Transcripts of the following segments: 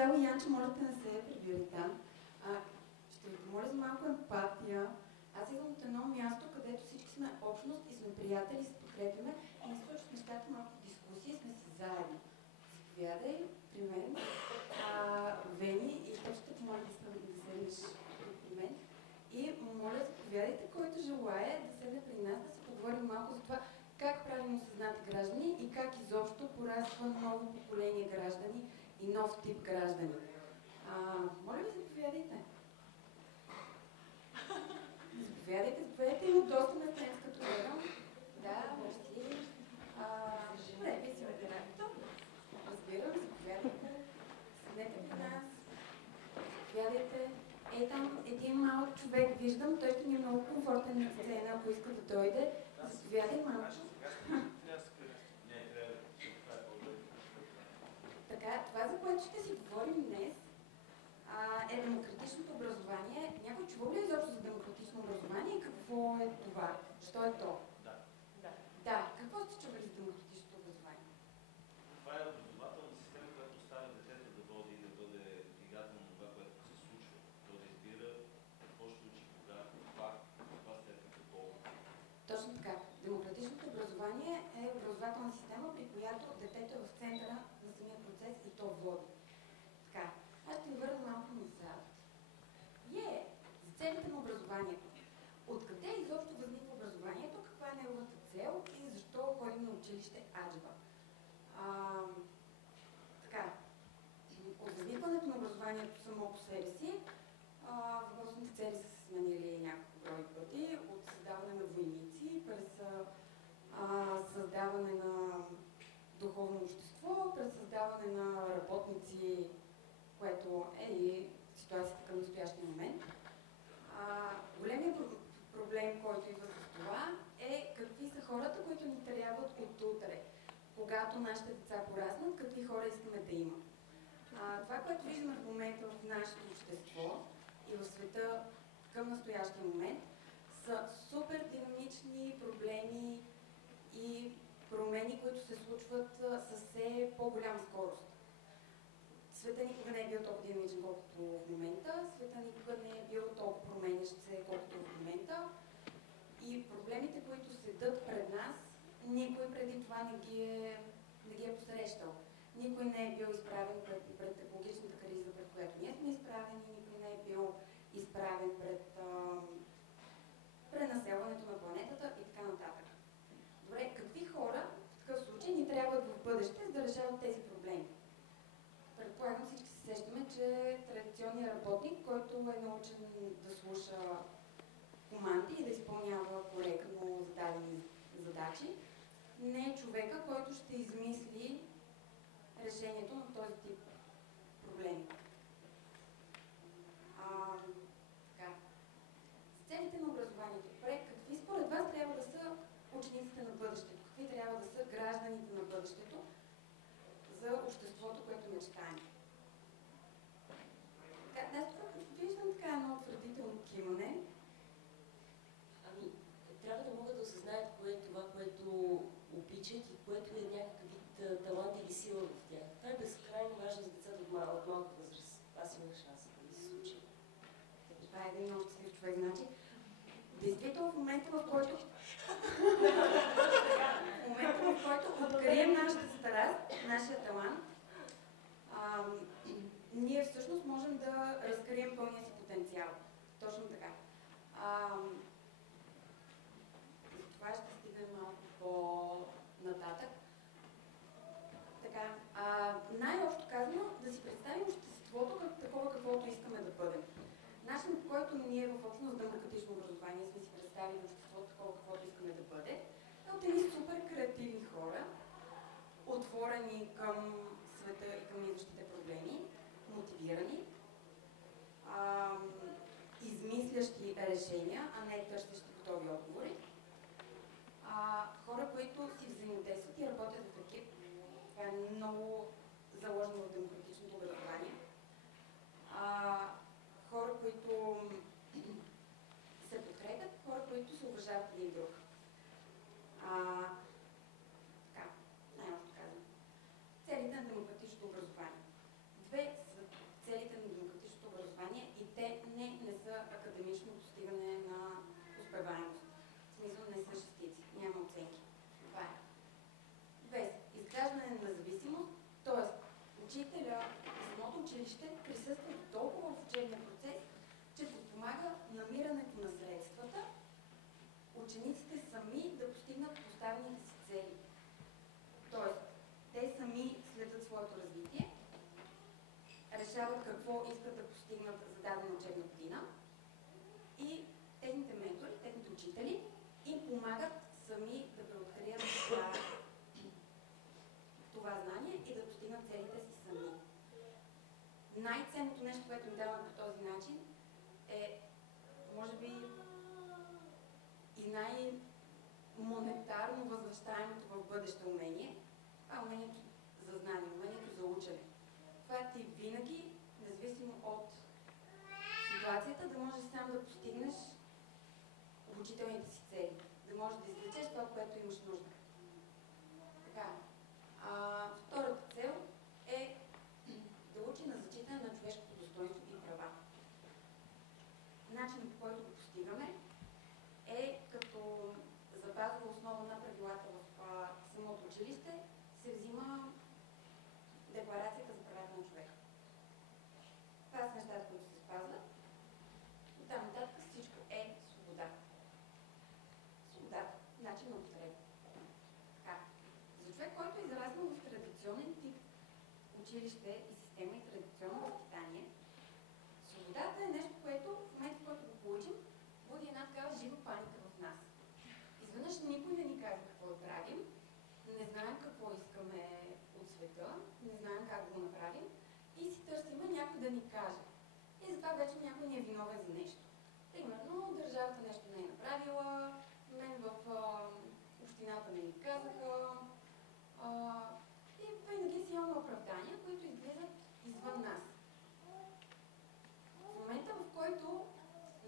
начало, Янче, моля да не се прибирай там. Ще ви помоля за малко емпатия. Аз идвам от едно място, където всички сме общност и сме приятели, се подкрепяме и не случват нещата малко в дискусия, сме си заедно. Заповядай при мен, Вени, и те ще помоля да седнеш при мен. И моля, заповядайте, който желая да седне при нас, да се поговорим малко за това как правилно съзнати граждани и как изобщо пораства ново поколение граждани и нов тип граждани. Моля ви, заповядайте. Заповядайте, има доста месец, като гледам. Да, мерси. Добре, ви си вебинарито. Разбирам, заповядайте. Седнете при нас. Заповядайте. Там един малък човек виждам, той ще ни е много комфортен на сцена, ако иска да дойде. Заповядай малко. Така, това, за което ще си говорим днес, е демократичното образование. Някой чува ли изобщо за демократично образование и какво е това? Що е то? Да. Какво сте чували за демократичното образование? Това е образователна система, която оставя детето да води и да бъде двигател на това, което се случва. То да избира какво ще учи, кога, каква степен, какво. Точно така. Демократичното образование е образователна система, при която детето е в центъра на самия процес и то води. Така. Аз ще ви върна малко назад. За целите на образованието. Откъде изобщо възниква образованието, каква е неговата цел и защо ходим на училище аджба? Така, от възникването на образованието само по себе си, въпросните цели са се сменили няколко брои пъти, от създаване на войници, през създаване на духовно общество, през създаване на работници, което е и ситуацията към настоящия момент. Големият проблем, който идва с това, е какви са хората, които ни трябват от утре. Когато нашите деца пораснат, какви хора искаме да има. Това, което виждаме в момента в нашето общество и в света към настоящия момент, са супер динамични проблеми и промени, които се случват със все по-голяма скорост. Света никога не е бил толкова динамичен, колкото в момента. Света никога не е бил толкова променящ се, колкото в момента. И проблемите, които седат пред нас, никой преди това не ги е посрещал. Никой не е бил изправен пред екологичната криза, пред която ние сме изправени, никой не е бил изправен пред пренаселването на планетата и така нататък. Добре, какви хора в такъв случай ни трябват в бъдеще, за да решават тези проблеми? Предполагам, всички се сещаме, че традиционният работник, който е научен да слуша команди и да изпълнява коректно зададени задачи, не е човека, който ще измисли решението на този тип проблеми. Така. За целите на образованието, какви според вас трябва да са учениците на бъдещето? Какви трябва да са гражданите на бъдещето за обществото, което мечтаем? Аз виждам така едно утвърдително кимане. Трябва да могат да осъзнаят кое е това, което обичат и което е някакъв вид талант или сила в тях. Това е безкрайно важно за децата от малка възраст. Аз имах шанса да се случи. Това е един много щастлив човек, значи. Действително в момента, в който открием нашата страст, нашия талант, ние всъщност можем да разкрием пълния си потенциал. Точно така. Това ще стигнем малко по-нататък. Така, най-общо казано, да си представим обществото като такова, каквото искаме да бъдем. Начинът, по който ние в общност демократично образование сме си представили обществото такова, каквото искаме да бъде, е от едни супер креативни хора, отворени към света и към идващите проблеми, мотивирани, измислящи решения, а не търсещи готови отговори. Хора, които си взаимодействат и работят в екип. Това е много заложено в демократичното образование. Хора, които се подкрепят, хора, които се уважават един друг. Така, най-общо казвам. Целите на демократичното образование. Две са какво искат да постигнат за дадена учебна година и техните ментори, техните учители им помагат сами да преоткрият това знание и да постигнат целите си сами. Най-ценното нещо, което им даваме по този начин е, може би, и най-монетарно възвръщаемото в бъдеще умение. Това е умението за знание, умението за учене. Това е ти винаги, независимо от ситуацията, да можеш сам да постигнеш обучителните си цели. Да можеш да извлечеш това, което имаш нужда. Така. Втората цел е да учи на зачитане на човешкото достоинство и права. Начинът, по който го постигаме, е като за базова основа на правилата в самото училище се взима Декларацията за правата на човека. Това са нещата, които се спазват. От там нататък всичко е свобода. Свобода, начин на употреба. Така. За човек, който е израснал в традиционен тип училище и система и традиционно възпитание, свободата е нещо, което в момента, в който го получим, буди една такава жива паника в нас. Изведнъж никой не ни казва какво да правим, не знаем какво искаме от света, не знаем как да го направим и си търсиме някой да ни каже. И затова вече някой ни е виновен за нещо. Примерно, държавата нещо не е направила, мен в общината не ни казаха и винаги си имаме оправдания, които излизат извън нас. В момента, в който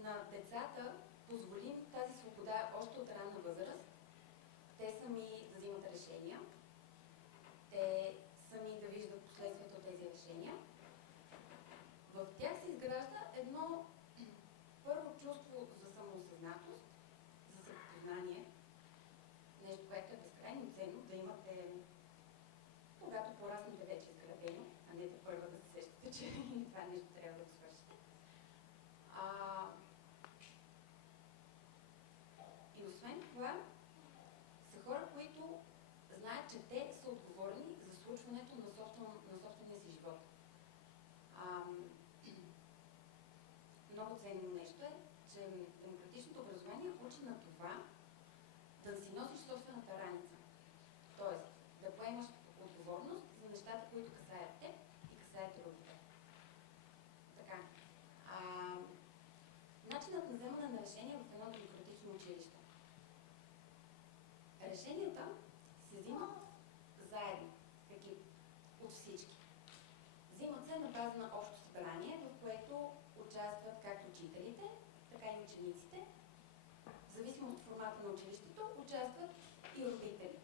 на децата позволим тази свобода още от ранна възраст, те сами да взимат решения, те сами да виждат последствията от тези решения, в тях се изгражда едно първо чувство за самоосъзнатост, за самопознание, нещо, което е безкрайно ценно да имате, когато пораснете вече изградено, а не да първа да се сещате, че това нещо трябва да го свършите. И освен това, са хора, които знаят, че те са отговорни за случването на собствения си живот. Много ценно нещо е, че демократичното образование учи на това да си носиш собствената раница. Тоест, да поемаш отговорност за нещата, които касаят теб и касаят другите. Така. Начинът на вземане на решения в едно демократично училище. Решенията се взимат заедно, в екип, от всички. Взимат се на база на общо събрание, в което участват както учителите, така и учениците. В зависимост от формата на училището, участват и родители.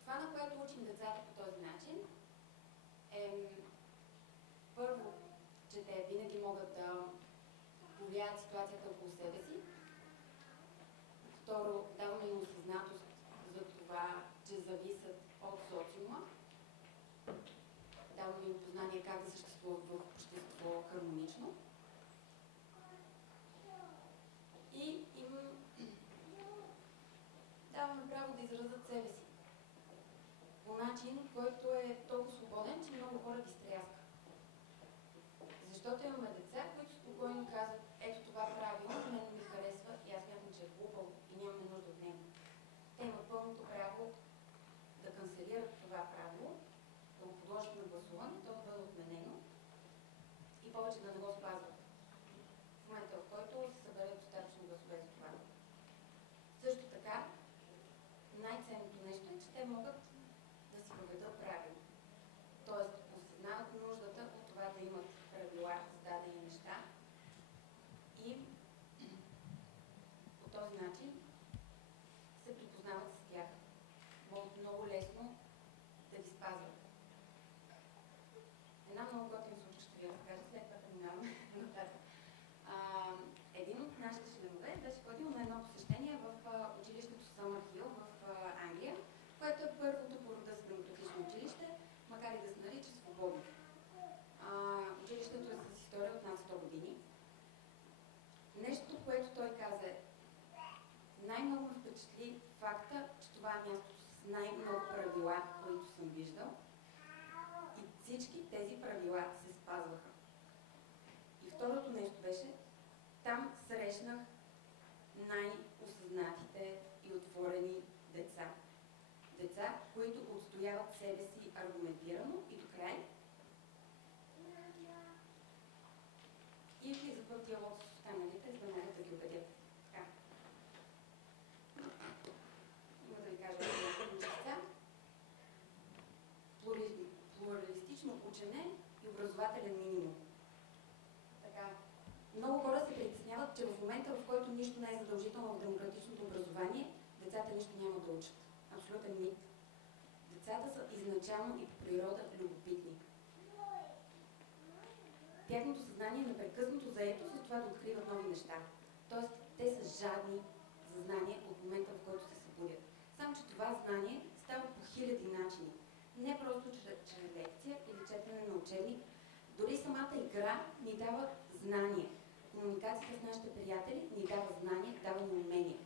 Това, на което учим децата по този начин, е първо, че те винаги могат да повлияят ситуацията около себе си. Второ, даваме им осъзнатост за това, че зависят от социума. Даваме им познание как да съществуват в общество хармонично. И им даваме право да изразят себе си по начин, който е толкова свободен, че много хора ги стряска. Защото имаме деца, които спокойно казват, ето това правило, мен ми харесва и аз смятам, че е глупаво и нямаме нужда от него. Те имат пълното право да канцелират това правило, да го подложат на гласуване, то да бъде отменено и повече да не го спазват. В момента, в който се съберат достатъчно гласове за това. Също така, най-ценното нещо е, че те могат да си въведат правило. Тоест, осъзнават нуждата от това да имат правила за дадени неща и по този начин се припознават с тях. Могат много лесно да ги спазват. Една много готина случка ще ви разкажа, след това преминаваме нататък. Един от нашите членове беше ходил на едно посещение в училището Съмърхил в Англия, което е първото по рода си демократично училище, макар и да се нарича свободно. Училището е с история от над 100 години. Нещо, което той каза, най-много ме впечатли факта, че това е мястото с най-много правила, които съм виждал. И всички тези правила се спазваха. И второто нещо беше, там срещнах най-осъзнатите и отворени деца. Деца, които отстояват себе си аргументирано и до край. И влизат в диалог с останалите, за да могат да ги убедят. Така. Има да ви кажа няколко неща. Плуралистично учене и образователен минимум. Така. Много хора се притесняват, че в момента, в който нищо не е задължително в демократичното образование, децата нищо няма да учат. Абсолютен мит. Децата са изначално и по природа любопитни. Тяхното съзнание е непрекъснато заето с това да откриват нови неща. Тоест, те са жадни за знание от момента, в който се събудят. Само, че това знание става по хиляди начини. Не просто чрез лекция или четене на учебник. Дори самата игра ни дава знание. Комуникацията с нашите приятели ни дава знание, дава ни умение.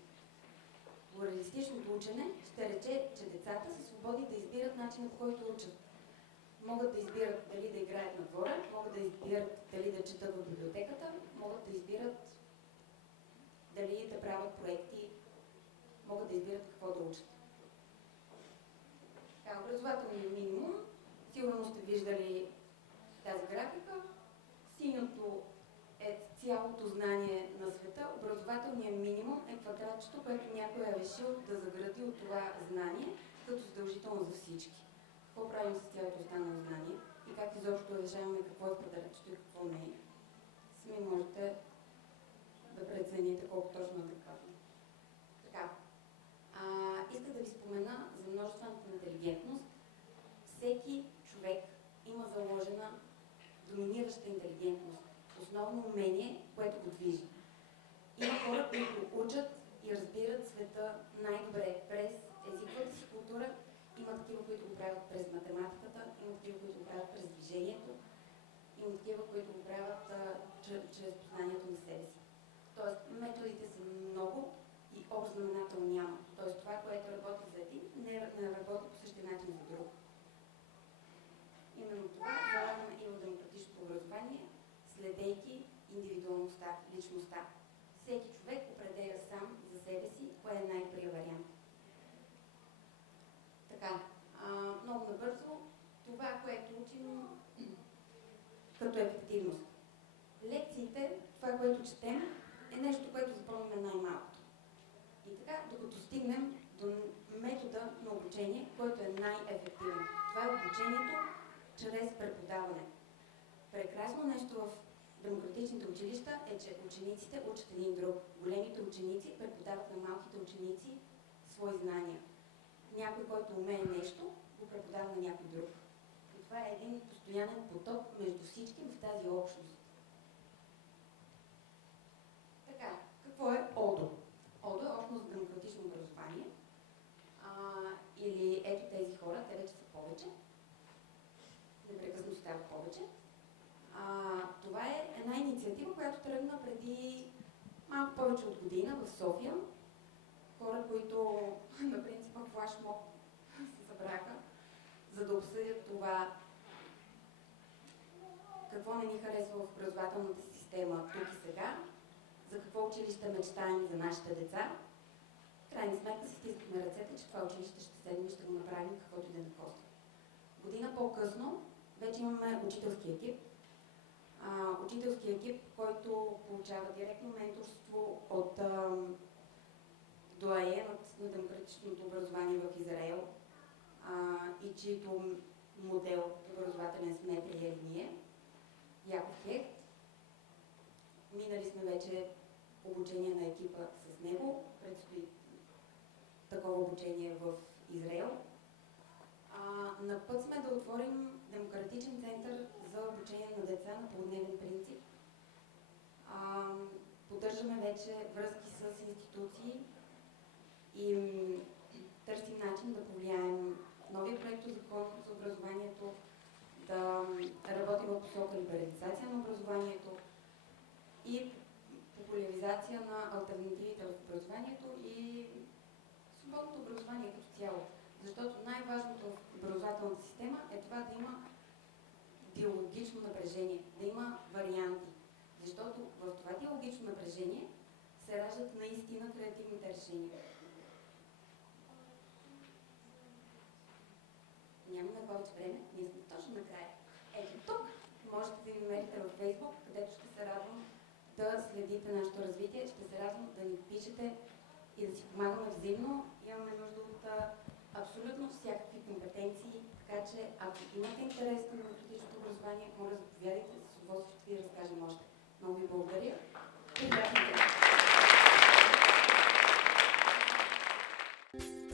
Плуралистичното учене ще рече, че децата са свободни да избират начина, по който учат. Могат да избират дали да играят на двора, могат да избират дали да четат в библиотеката, могат да избират дали да правят проекти, могат да избират какво да учат. Така, образователният минимум, сигурно сте виждали тази графика. Синьото е цялото знание на света. Образователният минимум е квадратчето, което някой е решил да загради от това знание, като задължително за всички. Какво правим с цялото останало знание и как изобщо решаваме какво е квадратчето и какво не е. Сами можете да прецените колко точно е адекватно. Така. Исках да ви спомена за множествената интелигентност. Всеки човек има заложена доминираща интелигентност. Основно умение, което го движи. Има хора, които учат и разбират света най-добре през езиковата си култура. Има такива, които го правят през математиката, има такива, които го правят през движението, има такива, които го правят чрез познанието на себе си. Тоест, методите са много и общ знаменател няма. Тоест, това, което работи за един, не работи по същия начин за друг. Именно това залагаме и в демократичното образование, следейки индивидуалността, личността. Всеки човек определя сам за себе си кое е най-добрият вариант. Така, много набързо, това, което учим като ефективност. Лекциите, това, което четем, е нещо, което запомняме най-малкото. И така, докато стигнем до метода на обучение, който е най-ефективен. Това е обучението чрез преподаване. Прекрасно нещо в демократичните училища е, че учениците учат един друг. Големите ученици преподават на малките ученици свои знания. Някой, който умее нещо, го преподава на някой друг. И това е един постоянен поток между всички в тази общност. Така, какво е ОДО? ОДО е общност за демократично образование. Или ето тези хора, те вече са повече. Непрекъснато стават повече. Това е една инициатива, която тръгна преди малко повече от година в София. Хора, които на принципа флашмоб се събраха, за да обсъдят това какво не ни харесва в образователната система тук и сега, за какво училище мечтаем за нашите деца. В крайна сметка си стискахме ръцете, че това училище ще седне и ще го направим каквото и да ни коства. Година по-късно вече имаме учителски екип. Учителски екип, който получава директно менторство от доайенът на демократичното образование в Израел и чието модел образователен сме приели ние, Яков Хехт. Минали сме вече обучение на екипа с него, предстои такова обучение в Израел. На път сме да отворим демократичен център за обучение на деца на полудневен принцип. Поддържаме вече връзки с институции и търсим начин да повлияем новия проектозакон за образованието, да работим в посока либерализация на образованието и популяризация на алтернативите в образованието и свободното образование като цяло. Защото най-важното в образователната система е това да има диалогично напрежение, да има варианти. Защото в това диалогично напрежение се раждат наистина креативните решения. Нямаме повече време, ние сме точно накрая. Ето тук можете да ни намерите във Facebook, където ще се радвам да следите нашето развитие, ще се радвам да ни пишете и да си помагаме взаимно. Имаме нужда от абсолютно всякакви компетенции, така че ако имате интерес към демократичното образование, моля заповядайте, с удоволствие ще ви разкажем още. Много ви благодаря. И приятен ден!